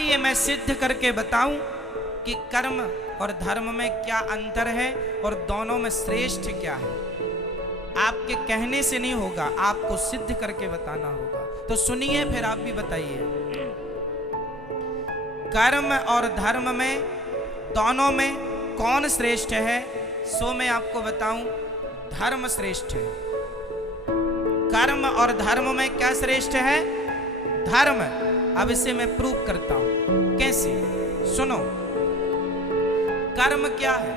आइए मैं सिद्ध करके बताऊं कि कर्म और धर्म में क्या अंतर है और दोनों में श्रेष्ठ क्या है। आपके कहने से नहीं होगा, आपको सिद्ध करके बताना होगा। तो सुनिए, फिर आप भी बताइए। कर्म और धर्म में, दोनों में कौन श्रेष्ठ है? सो मैं आपको बताऊं, धर्म श्रेष्ठ है। कर्म और धर्म में क्या श्रेष्ठ है? धर्म। अब इसे मैं प्रूव करता हूं। कैसे? सुनो, कर्म क्या है?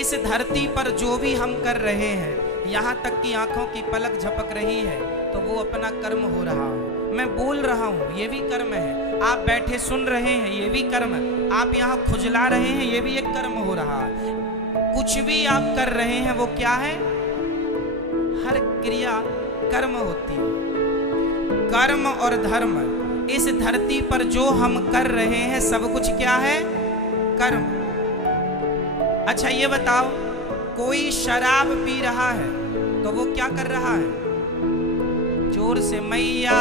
इस धरती पर जो भी हम कर रहे हैं, यहां तक कि आंखों की पलक झपक रही है तो वो अपना कर्म हो रहा है। मैं बोल रहा हूं, ये भी कर्म है। आप बैठे सुन रहे हैं, ये भी कर्म है। आप यहां खुजला रहे हैं, ये भी एक कर्म हो रहा है। कुछ भी आप कर रहे हैं वो क्या है? हर क्रिया कर्म होती है। कर्म और धर्म, इस धरती पर जो हम कर रहे हैं सब कुछ क्या है? कर्म। अच्छा ये बताओ, कोई शराब पी रहा है तो वो क्या कर रहा है? जोर से मैया,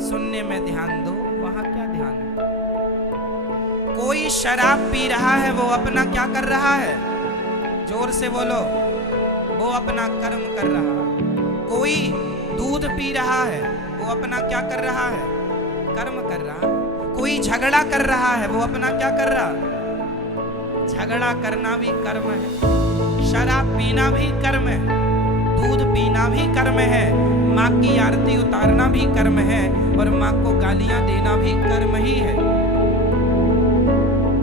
सुनने में ध्यान दो। वहां क्या ध्यान है? कोई शराब पी रहा है, वो अपना क्या कर रहा है? जोर से बोलो। वो अपना कर्म कर रहा है। कोई दूध पी रहा है, वो अपना क्या कर रहा है? कर्म कर रहा है। कोई झगड़ा कर रहा है, वो अपना क्या कर रहा है? झगड़ा करना भी कर्म है। शराब पीना भी कर्म है। दूध पीना भी कर्म है। माँ की आरती उतारना भी कर्म है। और माँ को गालियां देना भी कर्म ही है।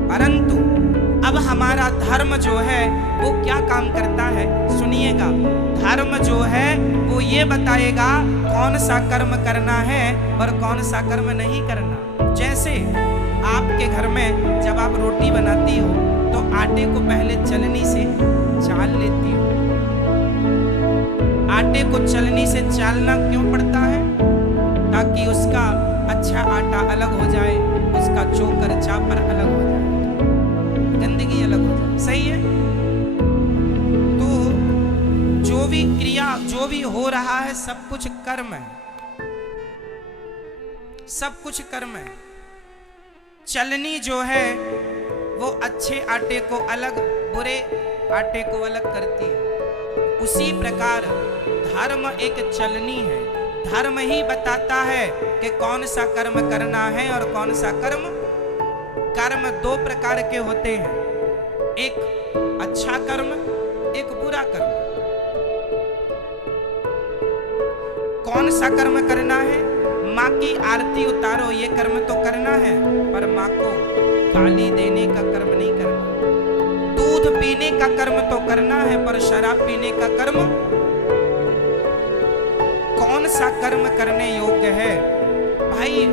परंतु अब हमारा धर्म जो है वो क्या काम करता है? सुनिएगा, धर्म जो है वो ये बताएगा कौन सा कर्म करना है और कौन सा कर्म नहीं करना। जैसे आपके घर में जब आप रोटी बनाती हो तो आटे को पहले चलनी से चाल लेती हो। आटे को चलनी से चालना क्यों पड़ता है? ताकि उसका अच्छा आटा अलग हो जाए, उसका चोकर चापर अलग हो जाए, गंदगी अलग हो जाए। सही है? तो जो भी क्रिया, जो भी हो रहा है, सब कुछ कर्म है। सब कुछ कर्म है। चलनी जो है वो अच्छे आटे को अलग, बुरे आटे को अलग करती है। उसी प्रकार धर्म एक चलनी है। धर्म ही बताता है कि कौन सा कर्म करना है और कौन सा कर्म। कर्म दो प्रकार के होते हैं, एक अच्छा कर्म, एक बुरा कर्म। कौन सा कर्म करना है? माँ की आरती उतारो, ये कर्म तो करना है, पर माँ को गाली देने का कर्म नहीं करना। दूध पीने का कर्म तो करना है, पर शराब पीने का कर्म। कौन सा कर्म करने योग्य है? भाई,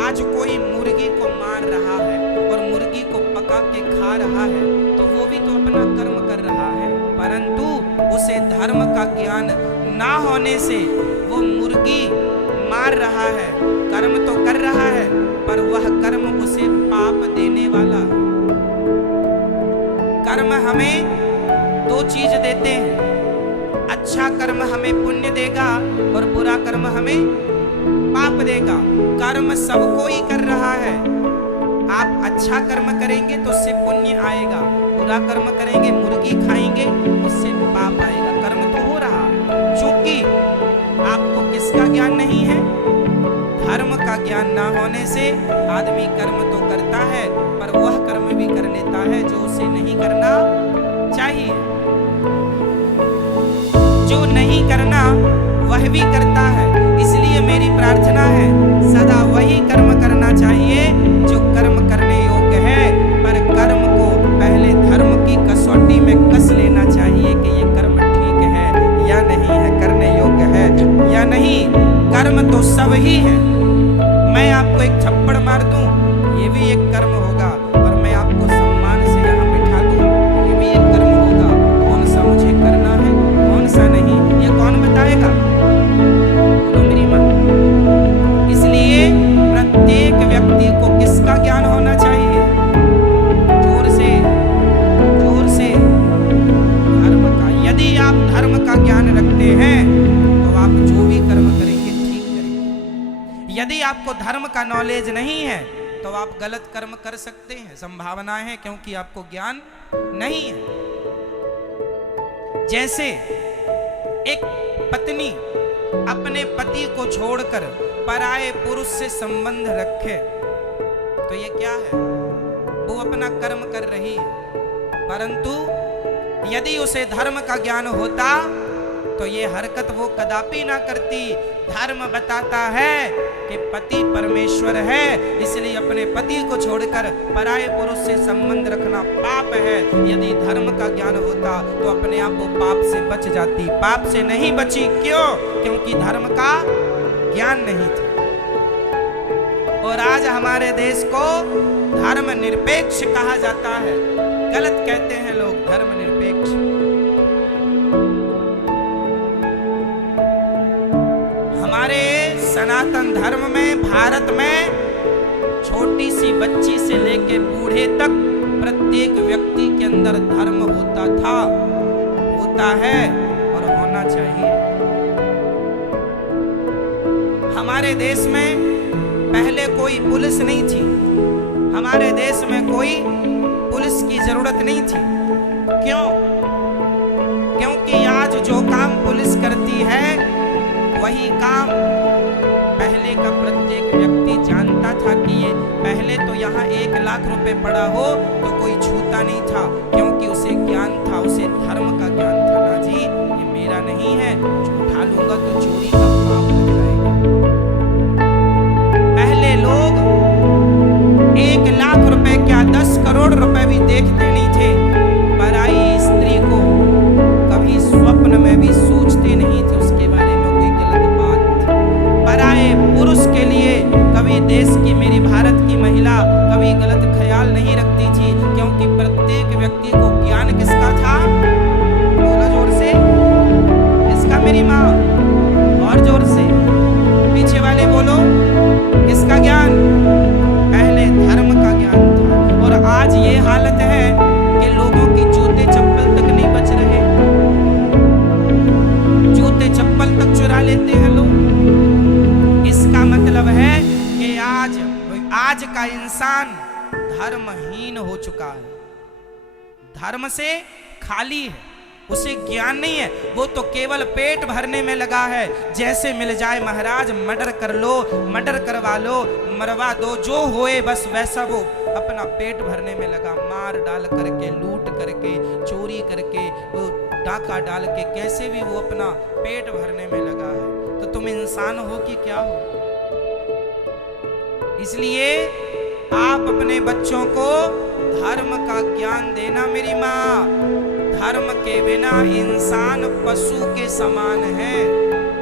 आज कोई मुर्गी को मार रहा है और मुर्गी को पका के खा रहा है तो वो भी तो अपना कर्म कर रहा है। परंतु उसे धर्म का ज्ञान ना होने से वो मुर्गी मार रहा है, कर्म तो कर रहा है, पर वह कर्म उसे पाप देने वाला। कर्म हमें दो चीज देते हैं। अच्छा कर्म हमें पुण्य देगा और बुरा कर्म हमें पाप देगा। कर्म सबको ही कर रहा है। आप अच्छा कर्म करेंगे तो उससे पुण्य आएगा, बुरा कर्म करेंगे, मुर्गी खाएंगे, उससे पाप आएगा। कर्म तो हो रहा है। चूंकि आपको किसका ज्ञान नहीं है? धर्म का ज्ञान ना होने से आदमी कर्म तो करता है, पर वह कर्म भी कर लेता है जो उसे नहीं करना चाहिए। जो नहीं करना वह भी करता है। इसलिए मेरी प्रार्थना है, सदा वही कर्म करना चाहिए जो कर्म करने योग्य है, पर कर्म को पहले धर्म की कसौटी में कस लेना चाहिए कि ये कर्म ठीक है या नहीं है, करने योग्य है या नहीं। कर्म तो सब ही है। मैं आपको एक थप्पड़ मार दूं, ये भी एक कर्म होगा, और मैं आपको सम्मान से यहाँ बिठा दूं, ये भी एक कर्म होगा। कौन सा मुझे करना है, कौन सा नहीं, ये कौन बताएगा? बोलो मेरी माँ। इसलिए प्रत्येक व्यक्ति को किसका ज्ञान होना चाहिए? जोर से धर्म का। यदि आप धर्म का ज्ञान रखते हैं तो आप जो भी कर्म करेंगे ठीक करेंगे। यदि आपको आपको धर्म का नॉलेज नहीं है तो आप गलत कर्म कर सकते हैं, संभावना है, क्योंकि आपको ज्ञान नहीं है। जैसे एक पत्नी अपने पति को छोड़कर पराये पुरुष से संबंध रखे तो ये क्या है? वो अपना कर्म कर रही है। परंतु यदि उसे धर्म का ज्ञान होता तो ये हरकत वो कदापि ना करती। धर्म बताता है कि पति परमेश्वर है, इसलिए अपने पति को छोड़कर पराये पुरुष से संबंध रखना पाप है। यदि धर्म का ज्ञान होता तो अपने आप वो पाप से बच जाती। पाप से नहीं बची, क्यों? क्योंकि धर्म का ज्ञान नहीं था। और आज हमारे देश को धर्म निरपेक्ष कहा जाता है। गलत कहते हैं लोग, धर्म निरपेक्ष। हमारे सनातन धर्म में, भारत में छोटी सी बच्ची से लेकर बूढ़े तक प्रत्येक व्यक्ति के अंदर धर्म होता था, होता है और होना चाहिए। हमारे देश में पहले कोई पुलिस नहीं थी, हमारे देश में कोई पुलिस की जरूरत नहीं थी। क्यों? क्योंकि आज जो काम पुलिस करती है वही काम पहले का प्रत्येक व्यक्ति जानता था कि ये पहले तो यहाँ 1 लाख रुपए पड़ा हो तो कोई छूता नहीं था, क्योंकि उसे ज्ञान था, उसे धर्म का ज्ञान था। ना जी, ये मेरा नहीं है, उठा लूंगा तो चोरी का पाप लग जाएगा। पहले लोग 1 लाख रुपए क्या 10 करोड़ रुपए भी देखते नहीं थे। पराई स्त्री को कभी स्वप्न में भी सोचते नहीं थे उसके बारे में कोई गलत बात। पराये पुरुष के लिए कभी देश की, मेरी भारत की महिला कभी गलत ख्याल नहीं रखती थी, क्योंकि प्रत्येक व्यक्ति को ज्ञान किसका था? बोलो जोर से, किसका? मेरी माँ। और जोर से, पीछे वाले बोलो, किसका ज्ञान? पहले धर्म का ज्ञान था। और आज ये हालत है कि लोगों की जूते चप्पल तक नहीं बच रहे, जूते चप्पल तक चुरा लेते हैं लोग। इसका मतलब है कि आज का इंसान धर्महीन हो चुका है, धर्म से खाली है, उसे ज्ञान नहीं है। वो तो केवल पेट भरने में लगा है। जैसे मिल जाए महाराज मर्डर कर लो, मर्डर करवा लो, मरवा दो, जो होए बस वैसा वो अपना पेट भरने में लगा। मार डाल करके, लूट करके, चोरी करके, वो डाका डाल के, कैसे भी वो अपना पेट भरने में लगा है। तो तुम इंसान हो कि क्या हो? इसलिए आप अपने बच्चों को धर्म का ज्ञान देना। मेरी माँ, धर्म के बिना इंसान पशु के समान है।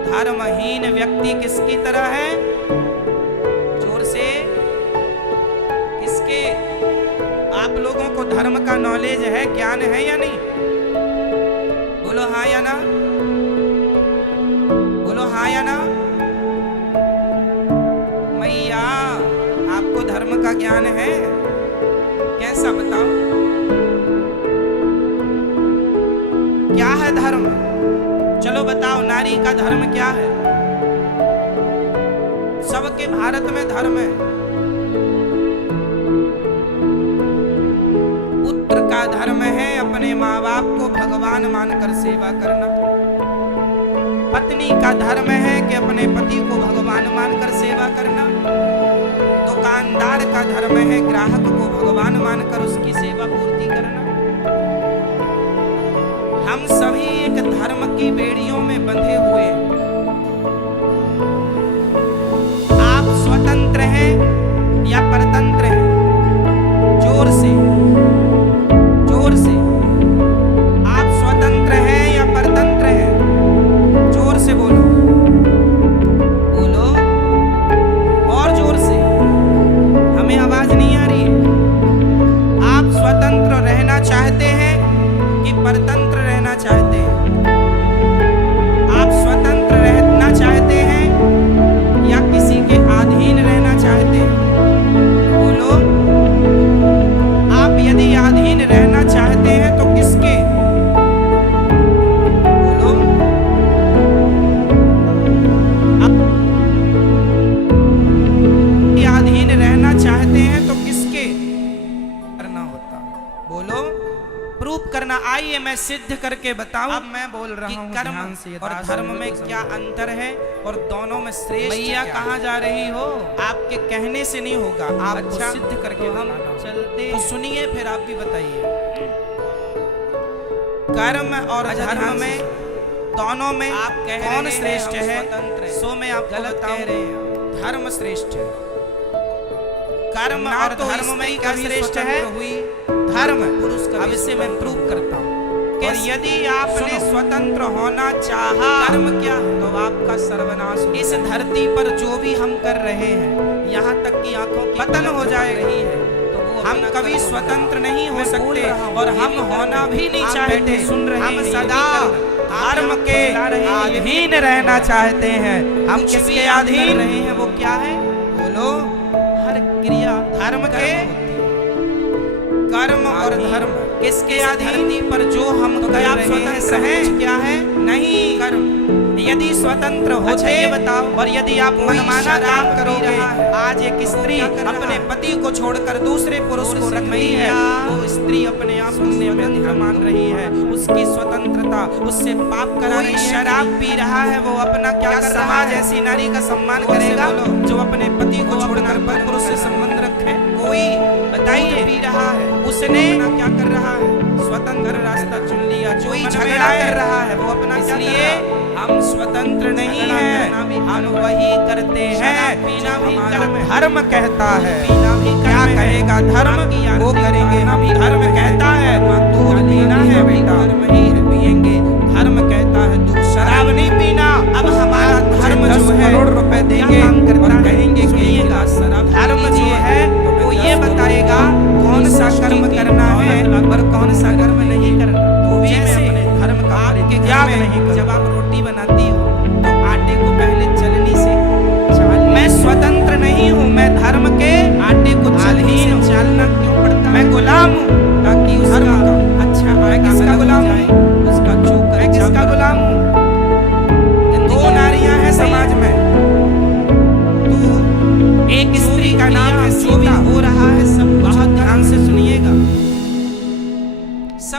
धर्महीन व्यक्ति किसकी तरह है? जोर से, किसके? आप लोगों को धर्म का नॉलेज है, ज्ञान है या नहीं? बोलो हाँ या ना, बोलो हाँ या ना। मैया, आपको धर्म का ज्ञान है? कैसा बताओ, क्या है धर्म? चलो बताओ, नारी का धर्म क्या है? सबके भारत में धर्म है। पुत्र का धर्म है अपने माँ बाप को भगवान मानकर सेवा करना। पत्नी का धर्म है कि अपने पति को भगवान मानकर सेवा करना। दुकानदार का धर्म है ग्राहक को भगवान मानकर उसकी सेवा पूर्ति करना। हम सभी एक धर्म की बेड़ियों में बंधे हुए हैं। आप स्वतंत्र हैं या परतंत्र हैं? जोर से, जोर से। आप स्वतंत्र हैं या परतंत्र हैं? जोर से बोलो, बोलो और जोर से, हमें आवाज नहीं आ रही है। आप स्वतंत्र रहना चाहते हैं कि परतंत्र रहना चाहते हैं? आप स्वतंत्र आइए मैं सिद्ध करके बताऊं। अब मैं बोल रहा हूं कर्म ध्यान से, और धर्म में क्या अंतर है और दोनों में श्रेष्ठ। भैया कहाँ जा रही हो? आपके कहने से नहीं होगा, आप सिद्ध करके हम चलते। तो सुनिए फिर आप भी बताइए। कर्म और धर्म में दोनों में आप कौन श्रेष्ठ है? सो मैं आप गलत कह रहे हैं, धर्म श्रेष्ठ है। कर्म और धर्म में क्या श्रेष्ठ है? धर्म। अब इससे मैं प्रूव करता हूँ। और यदि आपने स्वतंत्र होना चाहा, कर्म क्या है? तो आपका सर्वनाश। इस धरती पर जो भी हम कर रहे हैं, यहाँ तक कि आंखों की पतन हो जाए रही है, तो वो हम कभी स्वतंत्र नहीं हो सकते और हम होना भी नहीं चाहते। सुन रहे हम सदा धर्म के अधीन रहना चाहते हैं। हम किसके अधीन रहे हैं? वो क्या है? बोलो। हर क्रिया धर्म के, कर्म और धर्म किसके अधीन? पर जो हम कर रहे हैं क्या है? नहीं, कर्म। यदि स्वतंत्र होते बताओ, और यदि आप मनमाना काम करोगे, आज एक स्त्री अपने पति को छोड़कर दूसरे पुरुष को रख रही है, वो स्त्री अपने आप को स्वतंत्र मान रही है, उसकी स्वतंत्रता उससे पाप करा रही है। शराब पी रहा है, वो अपना क्या कर रहा है? ऐसी नारी का सम्मान करेगा जो अपने पति को छोड़कर पर पुरुष से संबंध रखे? कोई बताइए। पी रहा है, उसने क्या कर रहा है? स्वतंत्र रास्ता चुन लिया। जो झगड़ा कर रहा है वो अपना, इसलिए हम स्वतंत्र नहीं हैं, हम वही करते हैं धर्म कहता है। क्या कहेगा धर्म? वो करेंगे हम। धर्म कहता है दूध पीना है बेटा, पिएंगे। धर्म कहता है दूध शराब नहीं पीना। अब हमारा धर्म जो है करोड़ रुपए देंगे और कहेंगे कि शराब। धर्म जो है वो ये बताएगा कौन सा कर्म करना है और कौन सा कर्म नहीं करना। तो जैसे धर्म का आपके याद नहीं, जब आप रोटी बनाती हो तो आटे को पहले चलनी से चाल। मैं स्वतंत्र नहीं हूँ, मैं धर्म के आटे को चलनी से चालना क्यों पड़ता है? मैं गुलाम हूँ ताकि उस धर्म का अच्छा। मैं किसका गुलाम हूँ? उसका जो करे। मैं किसका गुलाम हूँ? दो नारियां हैं समाज में, तो एक स्त्री का नाम है जो भी हो रहा है सब बहुत ध्यान से सुनिएगा।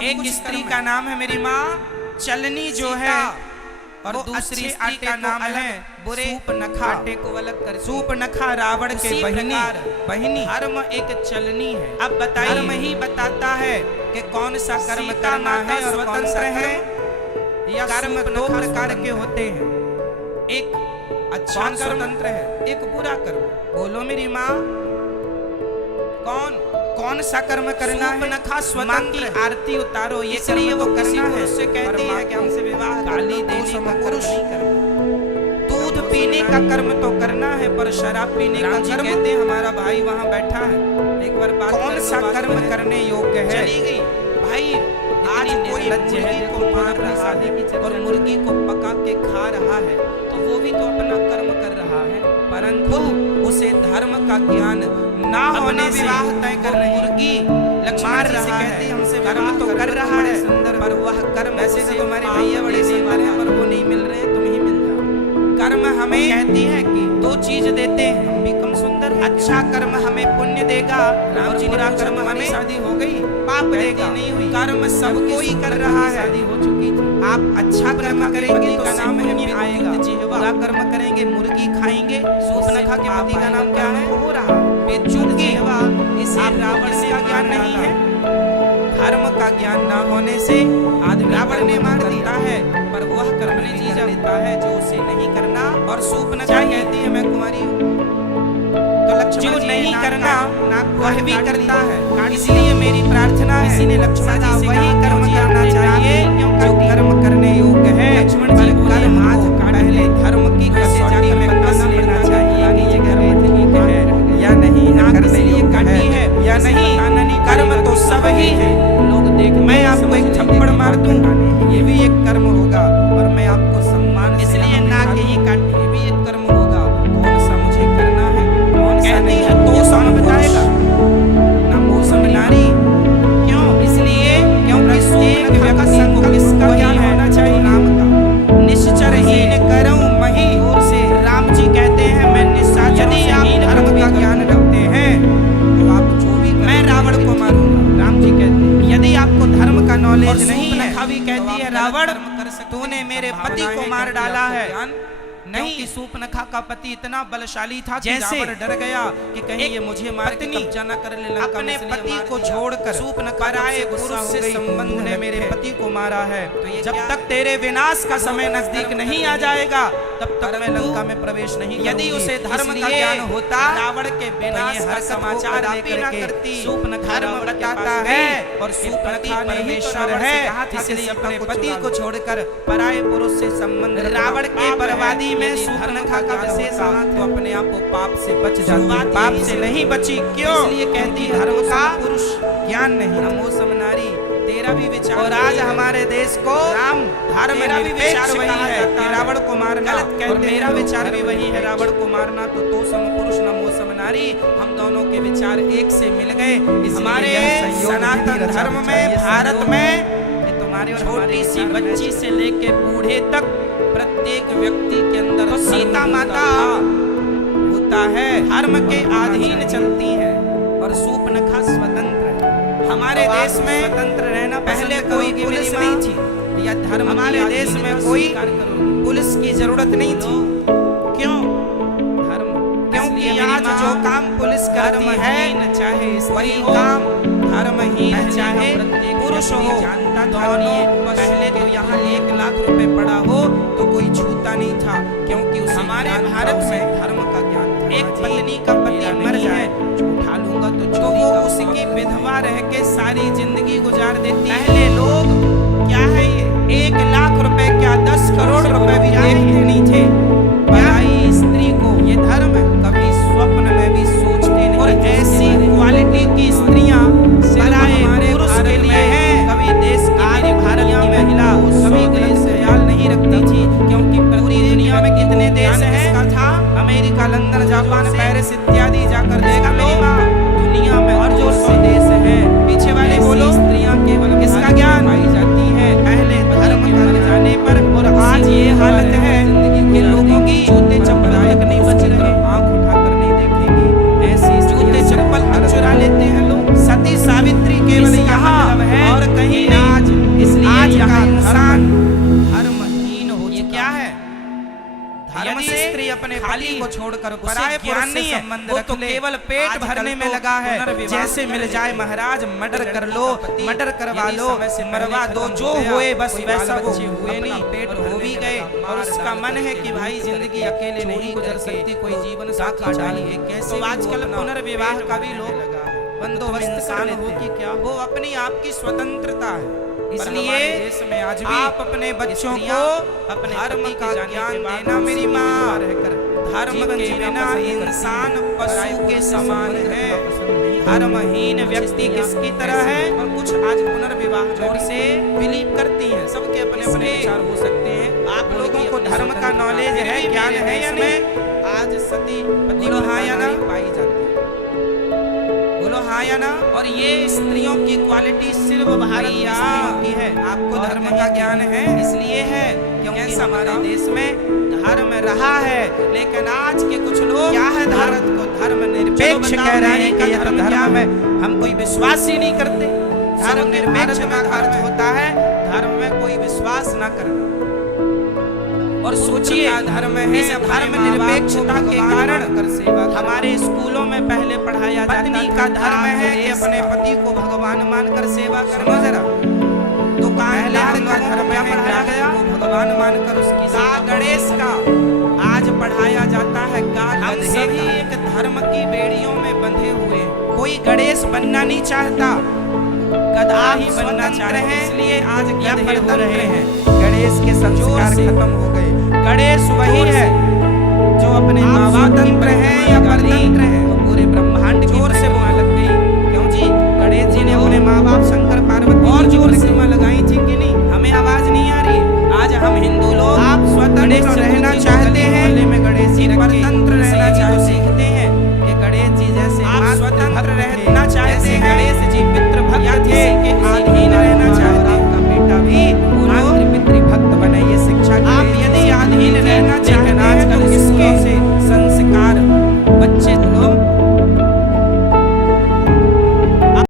एक स्त्री का नाम है मेरी माँ चलनी जो है, और दूसरी स्त्री का नाम है बुरे नखा। आटे को अलग कर सूपनखा रावण के बहिनी। धर्म एक चलनी है। अब बताइए, धर्म ही बताता है कि कौन सा कर्म करना है और कौन सा है। या कर्म दो प्रकार के होते हैं, एक अच्छा स्वतंत्र है, एक बुरा कर्म। बोलो मेरी माँ, कौन सा कर्म करना है? नखा स्वतंत्र की आरती उतारो, ये इसलिए वो करना है। उससे कहती है कि हमसे विवाह, गाली देने का पुरुष नहीं करना। दूध पीने का कर्म तो करना है, पर शराब पीने का कर्म कहते हैं। हमारा भाई वहाँ बैठा है, एक बार बात। कौन सा कर्म करने योग्य है? चली गई भाई। आज कोई मुर्गी को मार रहा है और मुर्गी को पका के खा रहा है, तो वो भी तो अपना कर्म कर रहा है, परंतु उसे धर्म का ज्ञान ना होने से तय कर रही मुर्गी लक्ष्मण जी से कहती है हमसे कर्म तो कर रहा है सुंदर, पर वह कर्म ऐसे तो तुम्हारे भैया बड़े से मारे हैं, पर वो नहीं मिल रहे, तुम ही मिल जाओ। कर्म हमें कहती है कि दो चीज देते हैं, हम भी कम सुंदर। अच्छा कर्म हमें पुण्य देगा, राम जी। बुरा कर्म हमें शादी हो गई पाप देगा। नहीं हुई, कर्म सब कोई कर रहा है, शादी हो चुकी थी। आप अच्छा कर्म करेंगे तो नाम पुण्य आएगा, बुरा कर्म करेंगे मुर्गी खाएंगे। सूपनखा के पति का नाम क्या है? हो रहा बेचूकी। इसे रावण का ज्ञान नहीं है, धर्म का ज्ञान ना होने से आदमी रावण ने मार दिया है, पर वह कर्म नहीं जाता है जो उसे नहीं करना। और सूपनखा कहती है मैं कुंवारी हूँ, तो लक्ष्मण जो नहीं करना वह भी करता है। इसलिए मेरी प्रार्थना है, इसी ने लक्ष्मण जी से वही कर्म करना चाहिए जो कर्म करने योग्य है। लक्ष्मण जी कर्म आज पहले धर्म की कसौटी में कस लेना चाहिए कि ये कर्म ठीक है या नहीं, करने योग्य है या नहीं। कर्म तो सब ही है। लोग देख, मैं आपको एक थप्पड़ मार दूं, ये भी एक कर्म होगा, और मैं आपको सम्मान इसलिए ना के ही काट, ये भी एक कर्म होगा। कौन सा मुझे करना है? कहती है तो सम बताएगा ना मौसम नारी। क्यों? इसलिए क्योंकि एक व्यक्ति का किसका ज्ञान होना चाहिए? नाम का। निश्चरहीन करऊं मही ओर से राम जी कहते हैं मैं निश्चर। यदि आप धर्म का ज्ञान रखते हैं तो आप जो भी, मैं रावण को मारूंगा, राम जी कहते हैं। यदि आपको धर्म का नॉलेज नहीं रावण, तूने मेरे पति को मार डाला है। नहीं कि सूर्पनखा का पति इतना बलशाली था कि रावण डर गया कि कहीं ये मुझे मार के कब्जा न कर ले। अपने पति को छोड़कर सूर्पनखा पराए पुरुष से संबंध ने मेरे पति को मारा है। तो जब तक तेरे विनाश का समय नजदीक नहीं आ जाएगा तब तक मैं लंका में प्रवेश नहीं। यदि उसे धर्म का ज्ञान होता, रावण के विनाश का समाचार लेकर के सूर्पनखा बताता है और सूर्पनखा परमेश्वर है, इसलिए अपने पति को छोड़कर पराए पुरुष से संबंध। रावण के बर्बादी में सूर्पनखा का विशेष हाथ, तो अपने आप को पाप से बच जाती, पाप से नहीं बची। क्यों? इसलिए कहती धर्म का पुरुष ज्ञान नहीं। नमो समनारी, तेरा भी विचार। और आज हमारे देश को राम धर्म का भी विचार वही है कि रावण को मारना, और मेरा विचार भी वही है रावण को मारना। तो सम पुरुष नमो समनारी, हम दोनों के विचार एक से मिल गए। हमारे सनातन धर्म में, भारत में तुम्हारी छोटी सी बच्ची से लेके बूढ़े तक प्रत्येक व्यक्ति के अंदर सीता माता होता है, धर्म के अधीन चलती है और सूर्पनखा स्वतंत्र है। हमारे देश में स्वतंत्र रहना, पहले कोई पुलिस नहीं थी या धर्म, हमारे देश में कोई पुलिस की जरूरत नहीं थी। क्यों? धर्म, क्योंकि आज जो काम पुलिस करती है, चाहे वही काम धर्महीन चाहे पुरुष हो, दोनों। पहले तो यहाँ 1 लाख रुपए पड़ा हो तो कोई छूता नहीं था, क्योंकि हमारे भारत में धर्म का ज्ञान था। एक पत्नी का पति मर जाए, उठा लूंगा तो वो उसकी विधवा रह के सारी जिंदगी गुजार देती। पहले लोग क्या है ये 1 लाख रुपए क्या 10 करोड़ रुपए भी देखते नहीं थे। पराई स्त्री को ये धर्म कभी स्वप्न में भी सोचते नहीं। और ऐसी क्वालिटी की स्त्रियां हमारे पुरुष के लिए है। कभी देश की मेरी भारतीय महिला कभी गलत ख्याल नहीं रखती थी, क्योंकि पूरी दुनिया में कितने देश हैं था, अमेरिका, लंदन, जापान, पेरिस इत्यादि जाकर देखा लो दुनिया में। और जो देश हैं पीछे वाले बोलो, स्त्रियां केवल किसका ज्ञान पाई जाती है? पहले धर्म का जाने पर। और आज ये हालत है कि लोगों की जूते चप्पल तक नहीं बच रहे, आंख उठाकर नहीं देखेंगे। ऐसी जूते चप्पल तक चुरा लेते हैं लोग। सती सावित्री केवल यहाँ है और कहीं नहीं। इसलिए आज का इंसान धर्महीन हो चुका। क्या है? धर्म से स्त्री अपने पति को छोड़कर पराये ज्ञान नहीं है, वो तो केवल पेट भरने में लगा है। जैसे मिल जाए महाराज मर्डर कर लो, मर्डर करवा लो, मरवा दो, जो हुए बस वैसा। वो हुए नहीं, पेट हो भी गए और उसका मन है कि भाई जिंदगी अकेले नहीं गुजर सकती, कोई जीवन साथी चाहिए। कैसे आजकल पुनर्विवाह का भी लोग बंदोबस्त इंसान हो कि क्या, वो अपनी आप की स्वतंत्रता है। इसलिए देश में आज भी आप अपने बच्चों को अपने धर्म का ज्ञान देना। मेरी माँ रहकर धर्म के बिना इंसान पशु के समान है। धर्महीन व्यक्ति किसकी तरह है? और कुछ आज पुनर्विवाह जोर से बिलीव करती हैं। सबके अपने अपने विचार हो सकते हैं। आप लोगों को धर्म का नॉलेज है, ज्ञान है या नहीं? आज सती पति पाई जाती है, बोलो हाँ या ना? और ये स्त्रियों की क्वालिटी सिर्फ भारत की है। आपको धर्म का ज्ञान है, इसलिए है क्योंकि हमारे देश में धर्म रहा है। लेकिन आज के कुछ लोग क्या है, भारत को धर्म निरपेक्ष कह रहे हैं कि यह धर्म है, हम कोई विश्वास ही नहीं करते। धर्म निरपेक्ष का अर्थ होता है धर्म में कोई विश्वास न करना। और सोचिए धर्म है, धर्म निरपेक्षता के कारण हमारे स्कूलों में पहले पढ़ाया जाता पत्नी का धर्म है कि अपने पति को भगवान मानकर सेवा करना। जरा तो धर्म में पढ़ाया गया वो भगवान मानकर उसकी गणेश का आज पढ़ाया जाता है। हम सभी एक धर्म की बेड़ियों में बंधे हुए, कोई गणेश बनना नहीं चाहता, गधा ही बनना चाह रहे हैं। इसलिए आज गधे हो रहे हैं, गणेश के संस्कार खत्म हो गए। गणेश वही है जो अपने माँ बाप तंत्र है या परतंत्र है।